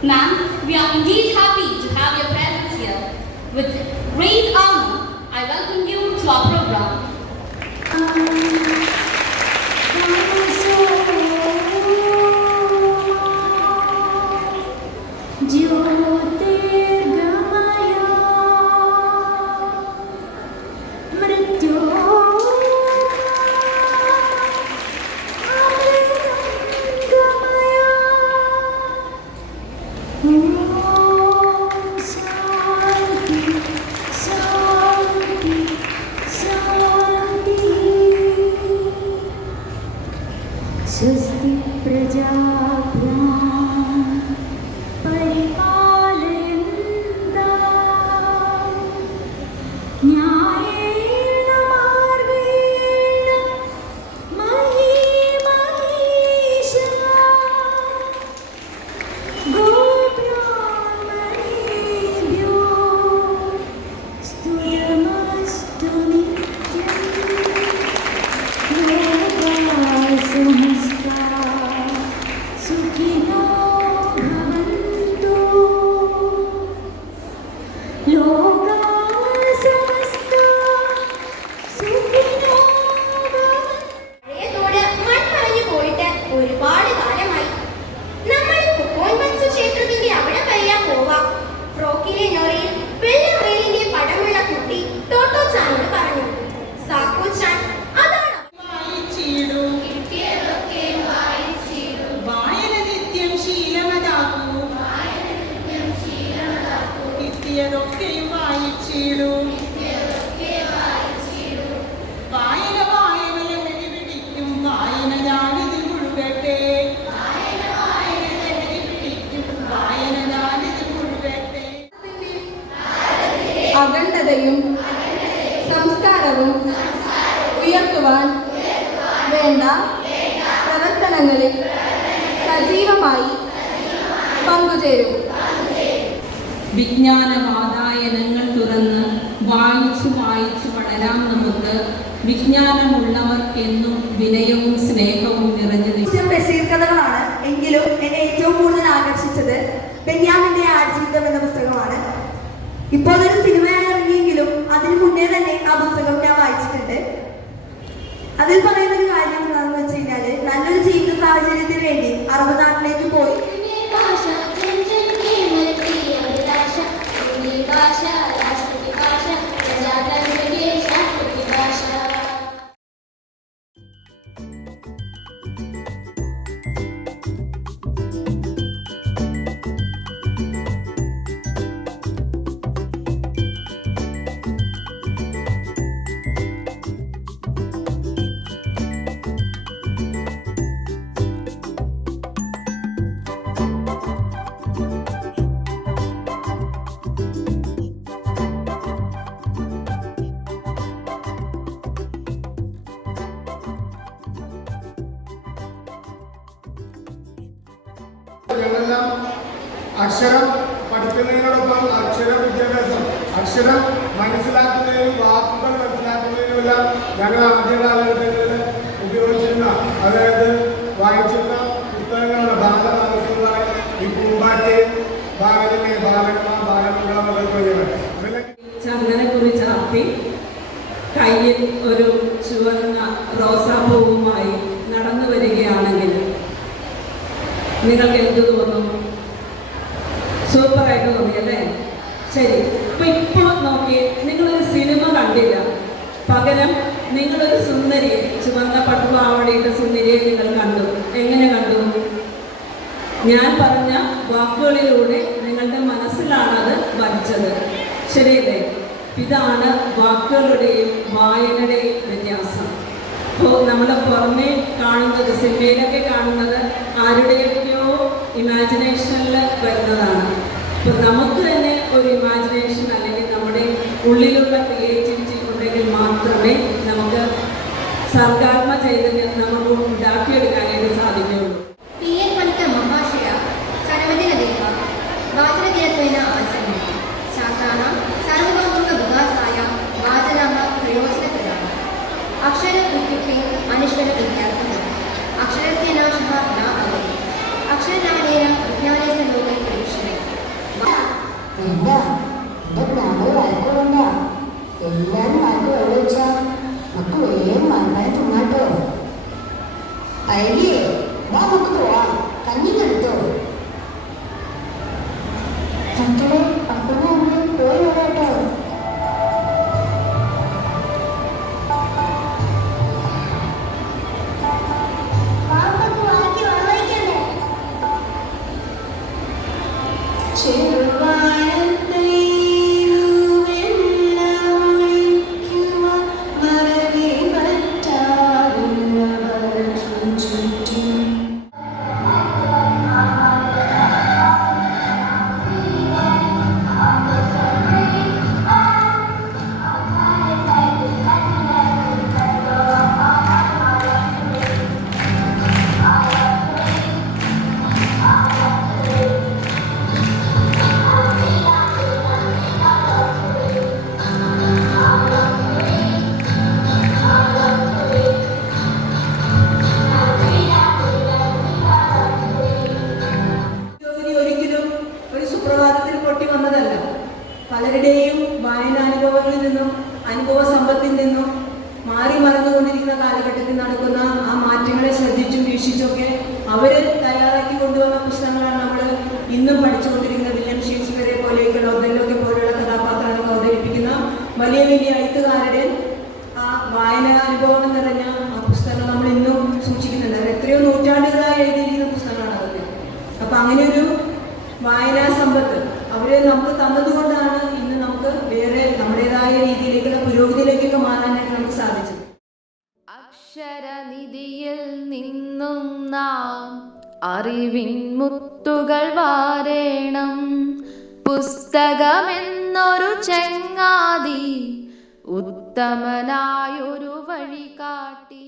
Ma'am, we are indeed happy to have your presence here. With great honor, I welcome you to our program. स्वस्ति प्रजाभ्यां परिपालयन्तां न्यायेन मार्गेण महीं महिषाः गोब्राह्मणेभ्यो स्तुयमस्तु नित्यम् सुखिनो भवन्तु लोकाः समस्ताः सुखिनो ഭവन्तु. മൺമറഞ്ഞു പോയിട്ട് ഒരുപാട് കാലമായി. നമ്മൾ കൊക്കോൻബൻസ് ക്ഷേത്രത്തിന്റെ അവിടെ വരെയാ പോവാ. ഫ്രോക്കിലെ ഞൊറിയിൽ വെള്ളമയിലിന്റെ പടമുള്ള കുട്ടി ടോട്ടോ ചാനോട് പറഞ്ഞു. സാക്കു ചാൻ അതാണ് കിട്ടിയതൊക്കെയും വായിച്ചിടൂ. വായന വായനയെ വെടിപിടിക്കും. വായന ഞാനിതിൽ മുഴുകട്ടെ. വായന ഞാനിതിൽ മുഴുകട്ടെ. അഖണ്ഡതയും സംസ്കാരവും ഉയർത്തുവാൻ വേണ്ട പ്രവർത്തനങ്ങളിൽ സജീവമായി പങ്കുചേരും. വിജ്ഞാന വാതായനങ്ങൾ തുറന്ന് വായിച്ചു വളരാം നമുക്ക്. വിജ്ഞാനമുള്ളവർക്കെന്നും വിനയവും സ്നേഹവും നിറഞ്ഞു ബഷീർ കഥകളാണ്. എങ്കിലും എന്നെ ഏറ്റവും കൂടുതൽ ആകർഷിച്ചത് ബെന്യാമിന്റെ ആടുജീവിതം എന്ന പുസ്തകമാണ്. ഇപ്പോൾ ഒരു സിനിമയായി ഇറങ്ങിയെങ്കിലും അതിന് മുന്നേ തന്നെ ആ പുസ്തകം ഞാൻ വായിച്ചിട്ടുണ്ട്. അതിൽ പറയുന്ന ഒരു കാര്യം എന്താണെന്ന് വെച്ച് കഴിഞ്ഞാല്, നല്ലൊരു ജീവിത സാഹചര്യത്തിന് വേണ്ടി അറബ് നാട്ടിലേക്ക് പോയി ഞങ്ങളെല്ലാം അക്ഷരം പഠിക്കുന്നതിനോടൊപ്പം അക്ഷര വിദ്യാഭ്യാസം, അക്ഷരം മനസ്സിലാക്കുന്നതിനും വാക്കുകൾ മനസ്സിലാക്കുന്നതിനുമെല്ലാം ഞങ്ങൾ ആദ്യ കാലഘട്ടങ്ങളിൽ ഉപയോഗിച്ചിരുന്ന, അതായത് വായിച്ചിരുന്ന പുസ്തകങ്ങളാണ് ബാലമാനസങ്ങളായ ഈ പൂമ്പാറ്റ്, ബാലനെ, ബാലന്മാർ, ചന്ദനക്കുറി ചാർത്തി കയ്യിൽ ഒരു ചുവന്ന റോസാപ്പൂവുമായി നടന്നു വരികയാണെങ്കിൽ നിങ്ങൾക്ക് എന്ത് തോന്നും? സൂപ്പറായിട്ട് തോന്നിയല്ലേ? ശരി. അപ്പൊ ഇപ്പോൾ നോക്കി, നിങ്ങളൊരു സിനിമ കണ്ടില്ല, പകരം നിങ്ങളൊരു സുന്ദരിയെ, ചുവന്ന പട്ടുപാവാടയുടെ സുന്ദരിയെ നിങ്ങൾ കണ്ടു. എങ്ങനെ കണ്ടു? ഞാൻ പറഞ്ഞ വാക്കുകളിലൂടെ നിങ്ങളുടെ മനസ്സിലാണത് വരച്ചത്. ശരിയല്ലേ? ഇതാണ് വാക്കുകളുടെയും വായനയുടെയും വ്യത്യാസം. അപ്പോൾ നമ്മൾ പുറമേ കാണുന്നത്, സിനിമയിലൊക്കെ കാണുന്നത് ആരുടെയൊക്കെയോ ഇമാജിനേഷനിൽ വരുന്നതാണ്. അപ്പോൾ നമുക്ക് തന്നെ ഒരു ഇമാജിനേഷൻ അല്ലെങ്കിൽ നമ്മുടെ ഉള്ളിലുള്ള ക്രിയേറ്റിവിറ്റി ഉണ്ടെങ്കിൽ മാത്രമേ നമുക്ക് സർഗാത്മക ചൈതന്യം നമുക്ക് ഉണ്ടാക്കിയെടുക്കാനായിട്ട് സാധിക്കുകയുള്ളൂ. P.N. Panikar Mahashaya Sarvadina Deva Vajradiyatena Asana Satana Sarvabhauma Vigasaya Vajanama Prayojanakara Akshara Utyuke Anishvara Vidyarthana Aksharasya Nashah Na Avadi Aksharanadena Vijnanasya Loke Purusha ഐഡിയയോ വാ നമുക്ക് പോവാം കഞ്ഞിങ്ങെടുത്തോ മക്കളെ അപ്പനെ അമ്മയും പോയി വരാട്ടോ പലരുടെയും വായനാനുഭവങ്ങളിൽ നിന്നും അനുഭവ സമ്പത്തിൽ നിന്നും മാറി മറന്നുകൊണ്ടിരിക്കുന്ന കാലഘട്ടത്തിൽ നടക്കുന്ന ആ മാറ്റങ്ങളെ ശ്രദ്ധിച്ചും വീക്ഷിച്ചൊക്കെ അവർ തയ്യാറാക്കി കൊണ്ടുവന്ന പുസ്തകങ്ങളാണ് നമ്മൾ ഇന്നും പഠിച്ചുകൊണ്ടിരിക്കുന്ന വില്യം ഷേക്സ്പിയറെ പോലെയൊക്കെയുള്ള ഒതല്ലോക്കെ പോലെയുള്ള കഥാപാത്രങ്ങളെ അവതരിപ്പിക്കുന്ന വലിയ വലിയ എഴുത്തുകാരുടെ ആ വായനാനുഭവം നിറഞ്ഞ ആ പുസ്തകങ്ങൾ നമ്മൾ ഇന്നും സൂക്ഷിക്കുന്നുണ്ട്. അത് എത്രയോ നൂറ്റാണ്ടുകളായി എഴുതിയിരിക്കുന്ന പുസ്തകങ്ങളാണ് അതൊക്കെ. അപ്പം അങ്ങനെയൊരു വായനാ സമ്പത്ത് അവര് നമുക്ക് തന്നതുകൊണ്ടാണ് ഇന്ന് നമുക്ക് വേറെ നമ്മുടേതായ രീതിയിലേക്കുള്ള പുരോഗതിയിലേക്കൊക്കെ മാറാനായിട്ട് നമുക്ക് സാധിച്ചത്. അക്ഷരനിധിയിൽ നിന്നും നാം അറിവിൻ മുത്തുകൾ വാരേണം. പുസ്തകമെന്നൊരു ചങ്ങാതി ഉത്തമനായൊരു വഴി കാട്ടി.